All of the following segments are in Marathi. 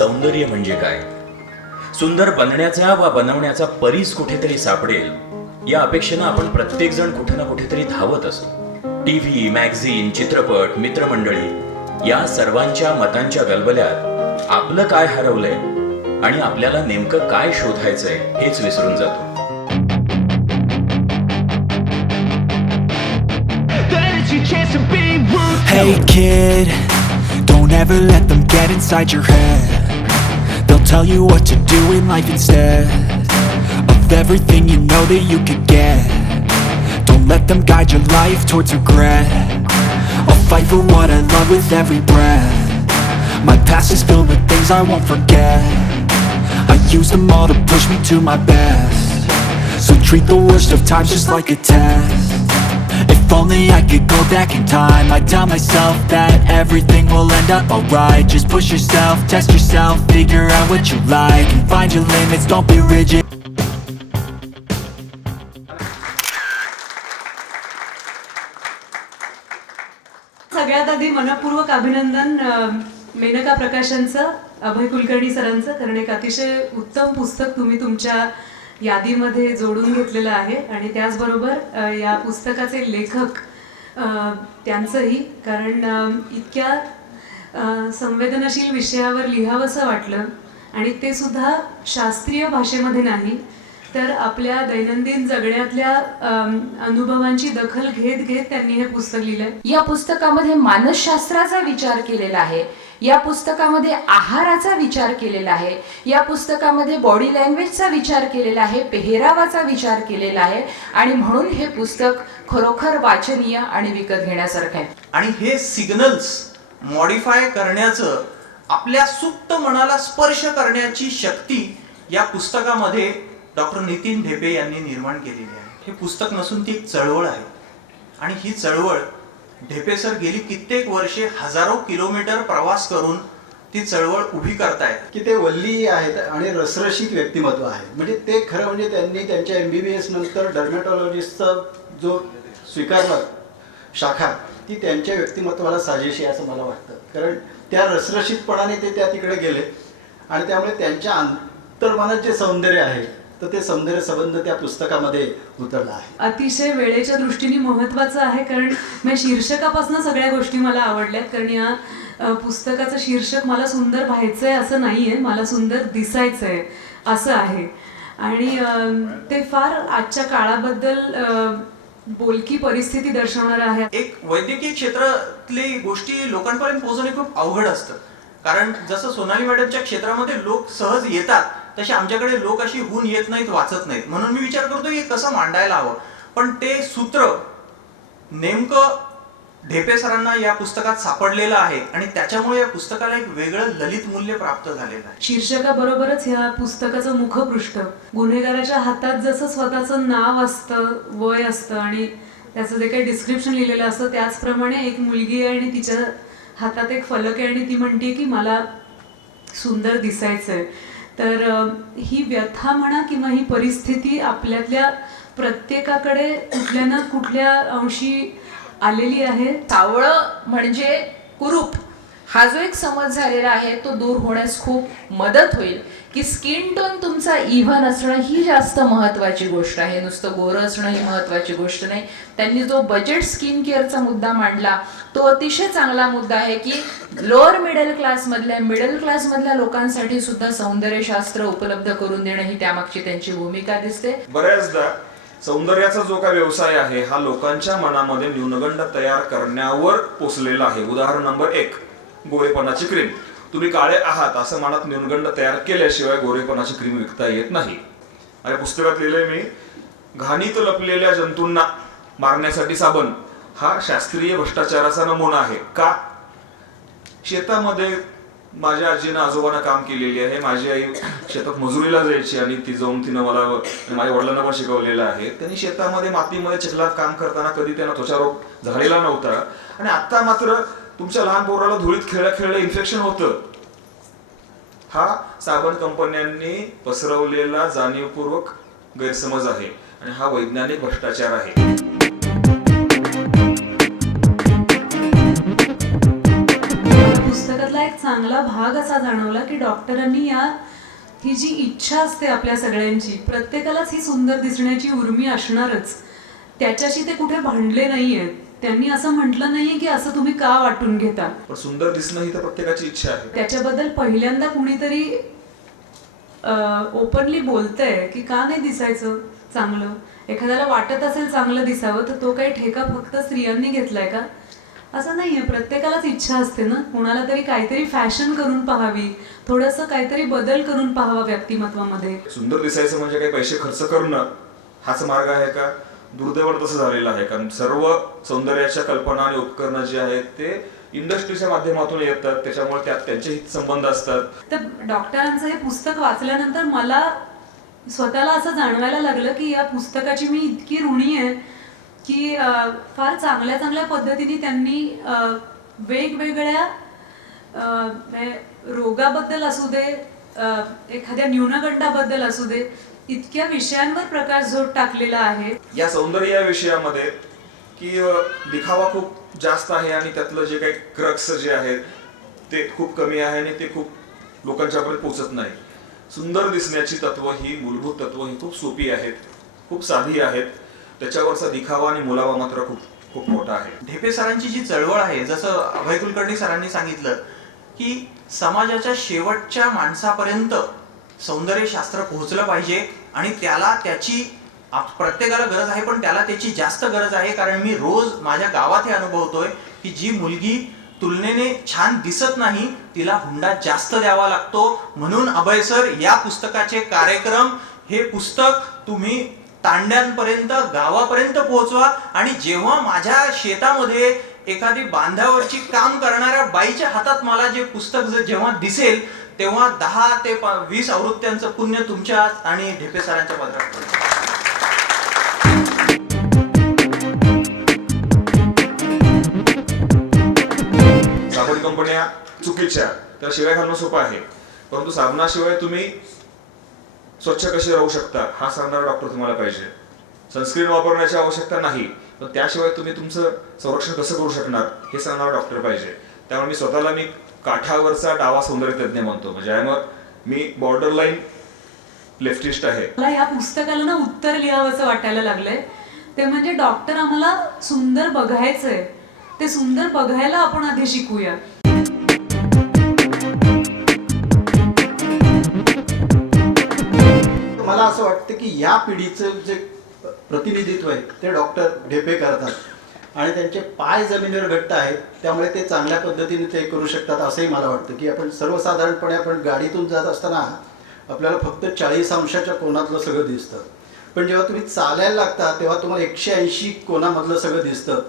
सौंदर्य म्हणजे काय, सुंदर बनण्याचा वा बनवण्याचा परीस कुठेतरी सापडेल या अपेक्षेनं आपण प्रत्येक जण कुठे ना कुठेतरी धावत असतो। टीव्ही, मॅगझिन, चित्रपट, मित्रमंडळी या सर्वांच्या मतांच्या गलबल्यात आपलं काय हरवलंय आणि आपल्याला नेमकं काय शोधायचंय हेच विसरून जातो। Hey kid, don't ever let them get inside your head. They'll tell you what to do in life instead of everything you know that you could get. Don't let them guide your life towards regret. I'll fight for what I love with every breath. My past is filled with things I won't forget. I use them all to push me to my best. So treat the worst of times just like a test. If only I could go back in time, I'd tell myself that everything will end up alright. Just push yourself, test yourself, figure out what you like, and find your limits, don't be rigid. सगळ्यात आधी मनपूर्वक अभिनंदन मेनका प्रकाशनचं, अभय कुलकर्णी सरांचं, कारण एक अतिशय उत्तम पुस्तक तुम्ही तुमच्या यादीमध्ये जोडून घेतलेलं आहे। आणि त्याचबरोबर या पुस्तकाचे लेखक त्यांचंही, कारण इतक्या संवेदनशील विषयावर लिहावंसं वाटलं आणि ते सुद्धा शास्त्रीय भाषेमध्ये नाही तर आपल्या दैनंदिन जगण्यातल्या अनुभवांची दखल घेत घेत त्यांनी हे पुस्तक लिहिलंय। या पुस्तकामध्ये मानसशास्त्राचा विचार केलेला आहे, या पुस्तकामध्ये आहाराचा विचार केलेला आहे, या पुस्तकामध्ये बॉडी लँग्वेजचा विचार केलेला आहे, पेहरावाचा विचार केलेला आहे आणि म्हणून हे पुस्तक खरोखर वाचनीय आणि विकत घेण्यासारखं आहे। आणि हे सिग्नल्स मॉडिफाय करण्याचं, आपल्या सुप्त मनाला स्पर्श करण्याची शक्ती या पुस्तकामध्ये डॉक्टर नितीन ढेपे यांनी निर्माण केलेली आहे। हे पुस्तक नसून ती एक चळवळ आहे आणि ही चळवळ ढेपे सर गेली कित्येक वर्षे हजारो किलोमीटर प्रवास करून ती चळवळ उभी करतायत। की ते वल्ली आहेत आणि रसरशीत व्यक्तिमत्व आहे। म्हणजे ते खरं म्हणजे त्यांनी त्यांच्या MBBS नंतर डर्मॅटॉलॉजिस्टचा जो स्वीकारला शाखा, ती त्यांच्या व्यक्तिमत्वाला साजेशी असं मला वाटतं, कारण त्या रसरशीतपणाने ते त्या तिकडे गेले आणि त्यामुळे त्यांच्या अंतर्मनात जे सौंदर्य आहे तर ते सौंदर्य संबंध त्या पुस्तकामध्ये उतरला आहे। अतिशय वेळेच्या दृष्टीने महत्त्वाचं आहे, कारण शीर्षकापासून सगळ्या गोष्टी मला आवडल्यात। कारण या पुस्तकाचं शीर्षक मला सुंदर व्हायचंय असं नाहीये, मला सुंदर दिसायचंय असं आहे आणि ते फार आजच्या काळाबद्दल बोलकी परिस्थिती दर्शवणार आहे। एक वैद्यकीय क्षेत्रातली गोष्टी लोकांपर्यंत पोहोचवणे खूप अवघड असतं, कारण जसं सोनाली मॅडमच्या क्षेत्रामध्ये लोक सहज येतात तसे आमच्याकडे लोक अशी होऊन येत नाहीत, वाचत नाहीत। म्हणून मी विचार करतो की कसं मांडायला हवं, पण ते सूत्र नेमकं ढेपे सरांना या पुस्तकात सापडलेलं आहे आणि त्याच्यामुळे या पुस्तकाला एक वेगळं ललित मूल्य प्राप्त झालेलं आहे। शीर्षकाबरोबरच ह्या पुस्तकाचं मुखपृष्ठ, गुन्हेगाराच्या हातात जसं स्वतःचं नाव असतं, वय असतं आणि त्याचं जे काही डिस्क्रिप्शन लिहिलेलं असतं, त्याचप्रमाणे एक मुलगी आहे आणि तिच्या हातात एक फलक आहे आणि ती म्हणते की मला सुंदर दिसायचंय। तर ही व्यथा म्हणा किंवा ही परिस्थिती आपल्यातल्या प्रत्येकाकडे कुठल्या ना कुठल्या अंशी आलेली आहे। सावळं म्हणजे कुरूप हा जो एक समज झालेला आहे तो दूर होण्यास खूप मदत होईल, की स्किन टोन तुमचा इव्हन असणं ही जास्त महत्त्वाची गोष्ट आहे, नुसतं गोरं असणं ही महत्त्वाची गोष्ट नाही। त्यांनी जो बजेट स्किन केअरचा मुद्दा मांडला तो अतिशय चांगला मुद्दा आहे, की लोअर मिडल क्लासमधल्या लोकांसाठी सुद्धा सौंदर्यशास्त्र उपलब्ध करून देणं ही त्यामागची त्यांची भूमिका दिसते। बऱ्याचदा सौंदर्याचा जो काय व्यवसाय आहे हा लोकांच्या मनामध्ये न्यूनगंड तयार करण्यावर पोचलेला आहे। उदाहरण नंबर 1, गोरेपणाची क्रीम। तुम्ही काळे आहात असं मनात न्यूनगंड तयार केल्याशिवाय गोरेपणाची क्रीम विकता येत नाही। आणि पुस्तकात लिहिलंय मी, घाणीत लपलेल्या जंतूंना मारण्यासाठी साबण हा शास्त्रीय भ्रष्टाचाराचा नमुना आहे। का? शेतामध्ये माझ्या आजीनं आजोबांना काम केलेली आहे, माझी आई शेतात मजुरीला जायची आणि ती जाऊन तिनं मला, माझ्या वडिलांना पण शिकवलेलं आहे। त्यांनी शेतामध्ये मातीमध्ये चिखलात काम करताना कधी त्यांना त्वचारोग झालेला नव्हता आणि आता मात्र तुमच्या लहान पोराला धुळीत खेळल्या इन्फेक्शन होतं। हा साबण कंपन्यांनी पसरवलेला जाणीवपूर्वक गैरसमज आहे आणि हा वैज्ञानिक भ्रष्टाचार आहे। पुस्तकातला एक चांगला भाग असा जाणवला की डॉक्टरांनी ही जी इच्छा असते आपल्या सगळ्यांची, प्रत्येकालाच ही सुंदर दिसण्याची उर्मी असणारच, त्याच्याशी ते कुठे भांडले नाहीयेत. त्यांनी असं म्हटलं नाहीये की असं तुम्ही का वाटून घेता. पण सुंदर दिसणं ही तर प्रत्येकाची इच्छा आहे. त्याच्याबद्दल पहिल्यांदा कुणीतरी ओपनली बोलतंय की का नाही दिसायचं चांगलं. एखाद्याला वाटत असेल चांगलं दिसावं तर तो काही ठेका फक्त स्त्रियांनी घेतलाय का? असं नाहीये. प्रत्येकालाच इच्छा असते ना, कोणाला तरी काहीतरी फॅशन करून पाहावी, थोडंसं काहीतरी बदल करून पाहावा व्यक्तिमत्वामध्ये. सुंदर दिसायचं म्हणजे काही पैसे खर्च करणं हाच मार्ग आहे का? दुर्दैवाने तसं झालेलं आहे. कारण सर्व सौंदर्याच्या कल्पना आणि उपकरणं जी आहेत ते इंडस्ट्रीच्या माध्यमातून येतात, त्याच्यामुळे त्यात त्यांचे हित संबंध असतात. तर डॉक्टरांचं हे पुस्तक वाचल्यानंतर मला स्वतःला असं जाणवायला लागलं की या पुस्तकाची मी इतकी ऋणी आहे की फार चांगल्या चांगल्या पद्धतीने त्यांनी वेगवेगळ्या रोगाबद्दल असू दे, एखाद्या न्यूनगंडाबद्दल असू दे, इतक्या विषयांवर प्रकाशझोत टाकलेला आहे. या सौंदर्य या विषयामध्ये की दिखावा खूप जास्त आहे आणि त्यातलं जे काही क्रक्स जे आहेत ते खूप कमी आहे आणि ते खूप लोकांच्यापर्यंत पोहोचत नाही. सुंदर दिसण्याची तत्व ही मूलभूत तत्व ही खूप सोपी आहेत, खूप साधी आहेत. त्याच्यावरचा दिखावा आणि मुलावा मात्र खूप खूप मोठा आहे. ढेपे सरांची जी चळवळ आहे, जसं अभय कुलकर्णी सरांनी सांगितलं की समाजाच्या शेवटच्या माणसापर्यंत सौंदर्यशास्त्र पोहोचलं पाहिजे आणि त्याला त्याची प्रत्येकाला गरज आहे, पण त्याला त्याची जास्त गरज आहे. कारण मी रोज माझ्या गावात हे अनुभवतोय की जी मुलगी तुलनेने छान दिसत नाही तिला हुंडा जास्त द्यावा लागतो. म्हणून अभय सर या पुस्तकाचे कार्यक्रम, हे पुस्तक तुम्ही तांड्यांपर्यंत गावापर्यंत पोहोचवा. आणि जेव्हा माझ्या शेतामध्ये एखादी बांधावरची काम करणाऱ्या बाईच्या हातात मला जे पुस्तक जेव्हा दिसेल तेव्हा 10 ते 20 आवृत्त्यांचं पुण्य तुमच्या आणि ढेपे सरांच्या पदरात पडेल. साबण कंपन्या चुकीच्या, त्या शिवाय घालणं सोपं आहे, परंतु साबणाशिवाय तुम्ही स्वच्छ कसे राहू शकता हा सांगणारा डॉक्टर तुम्हाला पाहिजे. सनस्क्रीन वापरण्याची आवश्यकता नाही, पण त्याशिवाय तुम्ही तुमचं संरक्षण कसं करू शकणार हे सांगणारा डॉक्टर पाहिजे. त्यामुळे मी काठावरचा डावा सौंदर्य तज्ञ म्हणतो. म्हणजे मी बॉर्डर लाईन लेफ्टिस्ट आहे. मला या पुस्तकाला ना उत्तर लिहावंसं वाटायला लागलंय. ते म्हणजे डॉक्टर आम्हाला सुंदर बघायचंय, ते सुंदर बघायला आपण आधी शिकूया. मला असं वाटतं की या पिढीचं जे प्रतिनिधित्व आहे ते डॉक्टर ढेपे करतात आणि त्यांचे पाय जमिनीवर घट्ट आहेत, त्यामुळे ते चांगल्या पद्धतीने ते करू शकतात असंही मला वाटतं. की आपण सर्वसाधारणपणे आपण गाडीतून जात असताना आपल्याला फक्त 40 अंशाच्या कोनातलं सगळं दिसतं, पण जेव्हा तुम्ही चालायला लागता तेव्हा तुम्हाला 180 कोनामधलं सगळं दिसतं.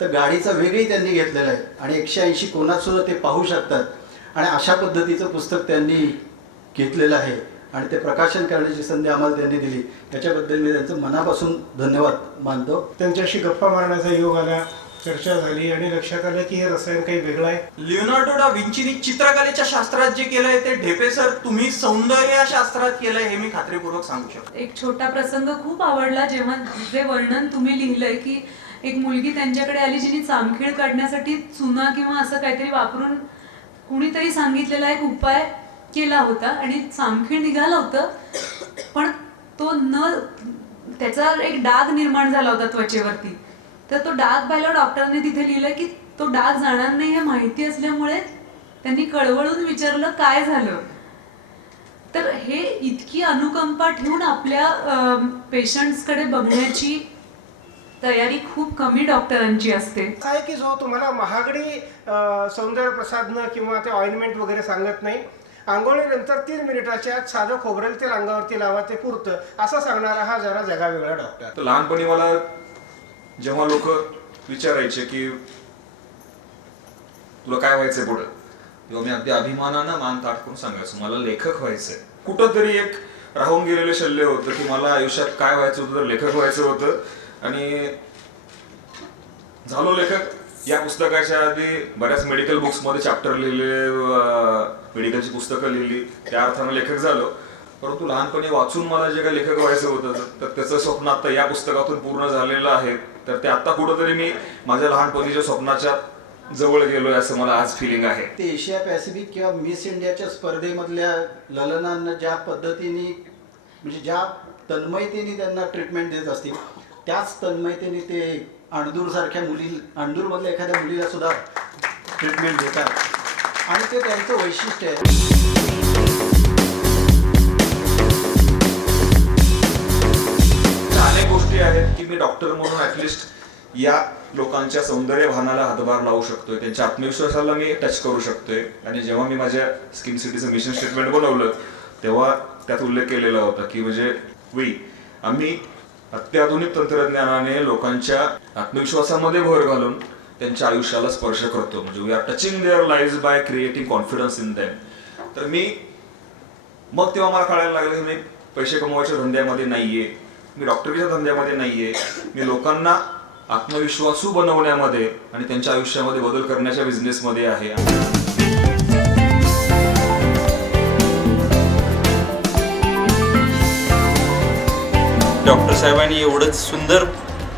तर गाडीचा वेगळी त्यांनी घेतलेला आहे आणि 180 कोनात सुद्धा ते पाहू शकतात. आणि अशा पद्धतीचं पुस्तक त्यांनी घेतलेलं आहे आणि ते प्रकाशन करण्याची संधी आम्हाला त्यांनी दिली, याच्याबद्दल मी त्यांचं मनापासून धन्यवाद मानतो. त्यांच्याशी गप्पा मारण्याचा योग आला, चर्चा झाली आणि लक्षात आलं की हे रसायन काही वेगळं आहे. लिओनार्डो डा विंचीनी चित्रकलेच्या शास्त्रात जे केलंय ते ढेपे सर तुम्ही सौंदर्य शास्त्रात केलंय, हे मी खात्रीपूर्वक सांगू शकतो. एक छोटा प्रसंग खूप आवडला, जेव्हा जे वर्णन तुम्ही लिहिलंय की एक मुलगी त्यांच्याकडे आली जिने चामखीळ काढण्यासाठी चुना किंवा असं काहीतरी वापरून कुणीतरी सांगितलेला एक उपाय केला होता आणि चामखीळ निघालं होतं, पण त्याचा एक डाग निर्माण झाला होता त्वचेवरती. तर तो डाग पाहिला डॉक्टरने तिथे लिहिलं की तो डाग जाणार नाही हे माहिती असल्यामुळे त्यांनी कळवळून विचारलं काय झालं. तर हे इतकी अनुकंपा ठेवून आपल्या पेशंट्सकडे बघण्याची तयारी खूप कमी डॉक्टरांची असते. काय की जो तुम्हाला महागडी सौंदर्य प्रसाधनं किंवा ते ऑइंटमेंट वगैरे सांगत नाही, आंघोळीनंतर 3 मिनिटाच्या आत साधं खोबरेल तेल अंगावरती लावा ते पुरतं असं सांगणारा हा जरा जगावेगळा डॉक्टर. तर लहानपणी मला जेव्हा लोक विचारायचे की तुला काय व्हायचंय पुढे, तेव्हा मी अगदी अभिमानानं मान ताठ करून सांगायचो मला लेखक व्हायचंय. कुठंतरी एक राहून गेलेलं शल्य होतं की मला आयुष्यात काय व्हायचं होतं तर लेखक व्हायचं होतं. आणि झालो लेखक. या पुस्तकाच्या आधी बऱ्याच मेडिकल बुक्स मध्ये चॅप्टर लिहिले, मेडिकलची पुस्तकं लिहिली, त्या अर्थानं लेखक झालो. परंतु लहानपणी वाचून मला जे काही लेखक व्हायचं होतं तर त्याचं स्वप्न आता या पुस्तकातून पूर्ण झालेलं आहे. तर ते आता कुठंतरी मी माझ्या लहानपणीच्या स्वप्नाच्या जवळ गेलोय असं मला आज फिलिंग आहे. ते एशिया पॅसिफिक किंवा मिस इंडियाच्या स्पर्धेमधल्या ललनांना ज्या पद्धतीने म्हणजे ज्या तन्मयतेने त्यांना ट्रीटमेंट देत असतील त्याच तन्मयतेने ते अणदूरमधल्या एखाद्या मुलीला सुद्धा ट्रीटमेंट देतात आणि ते त्यांचं वैशिष्ट्य आहे. अनेक गोष्टी आहेत की मी डॉक्टर म्हणून ऍटलिस्ट या लोकांच्या सौंदर्य भानाला हातभार लावू शकतोय, त्यांच्या आत्मविश्वासाला मी टच करू शकतोय. आणि जेव्हा मी माझ्या स्किन सिटीचं मिशन स्टेटमेंट बनवलं तेव्हा त्यात उल्लेख केलेला होता की म्हणजे आम्ही अत्याधुनिक तंत्रज्ञानाने लोकांच्या आत्मविश्वासामध्ये भर घालून त्यांच्या आयुष्याला स्पर्श करतो. म्हणजे we are touching their live by creating confidence in them. तर मग तेव्हा मला कळायला लागलं की मी पैसे कमवायच्या धंद्यामध्ये नाहीये, मी डॉक्टरीच्या धंद्यामध्ये नाहीये, मी लोकांना आत्मविश्वासू बनवण्यामध्ये आणि त्यांच्या आयुष्यामध्ये बदल करण्याच्या बिझनेसमध्ये आहे. डॉक्टर साहेबांनी एवढंच सुंदर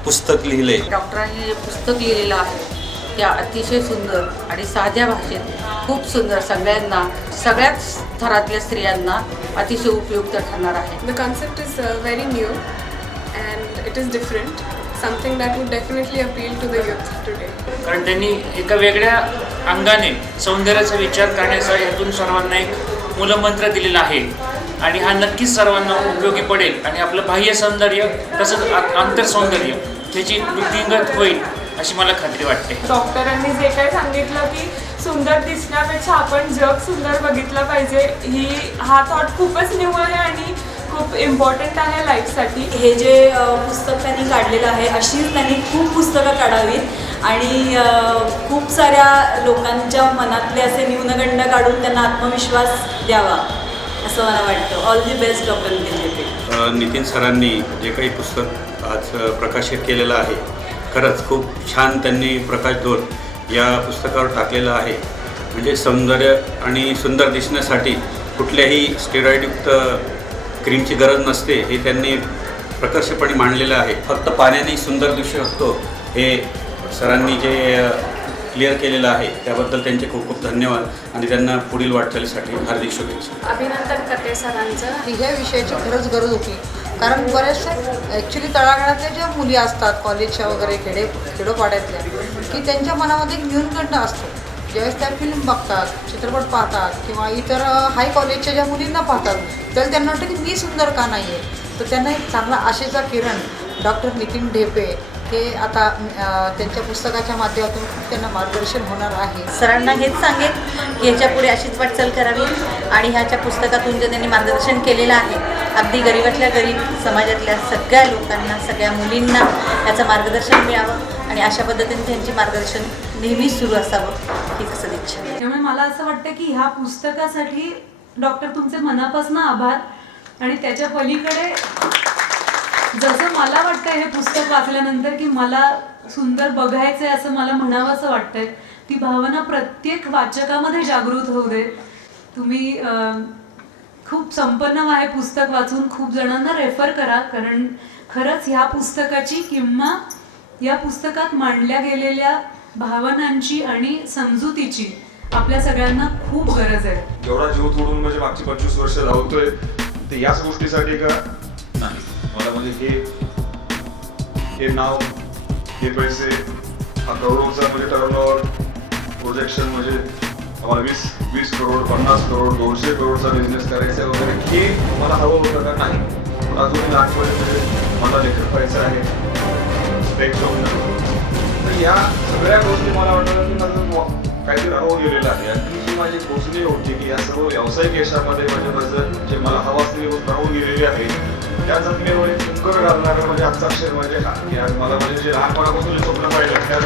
पुस्तक लिहिलंय. डॉक्टरांनी जे पुस्तक लिहिलेलं आहे ते अतिशय सुंदर आणि साध्या भाषेत खूप सुंदर, सगळ्याच स्तरातल्या स्त्रियांना अतिशय उपयुक्त ठरणार आहे. The concept is very new and it is different, something that would definitely appeal to the youth today. कारण त्यांनी एका वेगळ्या अंगाने सौंदर्याचा विचार करण्याचा यातून सर्वांना एक मूलमंत्र दिलेला आहे आणि हा नक्कीच सर्वांना उपयोगी पडेल आणि आपलं बाह्य सौंदर्य तसंच आंतर सौंदर्य त्याची वृद्धिंगत होईल अशी मला खात्री वाटते. डॉक्टरांनी जे काही सांगितलं की सुंदर दिसण्यापेक्षा आपण जग सुंदर बघितलं पाहिजे, हा थॉट खूपच न्यू आहे आणि खूप इम्पॉर्टंट आहे लाईफसाठी. हे जे पुस्तक त्यांनी काढलेलं आहे अशीच त्यांनी खूप पुस्तकं काढावीत आणि खूप साऱ्या लोकांच्या मनातले असे न्यूनगंड काढून त्यांना आत्मविश्वास द्यावा असं मला वाटतं. All the best doctor Nitin सरांनी जे काही पुस्तक आज प्रकाशित केलेलं आहे खरंच खूप छान त्यांनी प्रकाशझोत या पुस्तकावर टाकलेलं आहे. म्हणजे सौंदर्य आणि सुंदर दिसण्यासाठी कुठल्याही स्टेरॉइडयुक्त क्रीमची गरज नसते हे त्यांनी प्रकर्षपणे मांडलेलं आहे. फक्त पाण्याने सुंदर दिसू शकतो हे सरांनी जे क्लिअर केलेलं आहे त्याबद्दल त्यांचे खूप खूप धन्यवाद आणि त्यांना पुढील वाटचालीसाठी हार्दिक शुभेच्छा. अभिनंदन करते सरांचं. ह्या विषयाची खरंच गरज होती कारण बऱ्याचशा ॲक्च्युली तळागाळातल्या ज्या मुली असतात कॉलेजच्या वगैरे खेडोपाड्यातल्या की त्यांच्या मनामध्ये एक न्यूनगंड असतो. ज्यावेळेस त्या फिल्म बघतात, चित्रपट पाहतात किंवा इतर हाय कॉलेजच्या ज्या मुलींना पाहतात तर त्यांना वाटतं की मी सुंदर का नाही आहे. तर त्यांना एक चांगला आशेचा किरण डॉक्टर नितीन ढेपे हे आता त्यांच्या पुस्तकाच्या माध्यमातून त्यांना मार्गदर्शन होणार आहे. सरांना हेच सांगेन की ह्याच्या पुढे अशीच वाटचाल करावी आणि ह्याच्या पुस्तकातून जे त्यांनी मार्गदर्शन केलेलं आहे अगदी गरीबातल्या गरीब समाजातल्या सगळ्या लोकांना, सगळ्या मुलींना याचं मार्गदर्शन मिळावं आणि अशा पद्धतीने त्यांचे मार्गदर्शन नेहमीच सुरू असावं हीच सदिच्छा. त्यामुळे मला असं वाटतं की ह्या पुस्तकासाठी डॉक्टर तुमचे मनापासून आभार आणि त्याच्या पलीकडे जसं मला वाटतं हे पुस्तक वाचल्यानंतर की मला सुंदर बघायचंय असं मला म्हणावं असं वाटतंय, ती भावना प्रत्येक वाचकामध्ये जागृत होऊ दे. तुम्ही खूप संपन्न आहे पुस्तक वाचून, खूप जणांना रेफर करा कारण खरंच ह्या पुस्तकाची किंवा या पुस्तकात मांडल्या गेलेल्या भावनांची आणि समजुतीची आपल्या सगळ्यांना खूप गरज आहे. जेवढा जीव तोडून म्हणजे मागची 25 वर्ष धावतोय ते याच गोष्टीसाठी का नाही. मला म्हणजे हे नाव, हे पैसे, हा करोडचा म्हणजे टर्नओव्हर प्रोजेक्शन म्हणजे आम्हाला 20 करोड, 50 करोड, 200 करोडचा बिझनेस करायचा वगैरे हे मला हवं होतं का नाही. पण अजून आठवड्यामध्ये मला लेखक व्हायचं आहे स्पेक शॉप. तर या सगळ्या गोष्टी मला वाटतं की माझं काहीतरी राहून गेलेलं आहे आणि जी माझी पोचणी होती की या सर्व व्यावसायिक यशामध्ये माझं जे मला हवं असलेली गोष्ट राहून गेलेली आहे त्या जखमेवर चुक्कर घालणारं म्हणजे हस्ताक्षर म्हणजे हा की मला म्हणजे जे लहानपणापासून स्वप्न पाहिलं त्या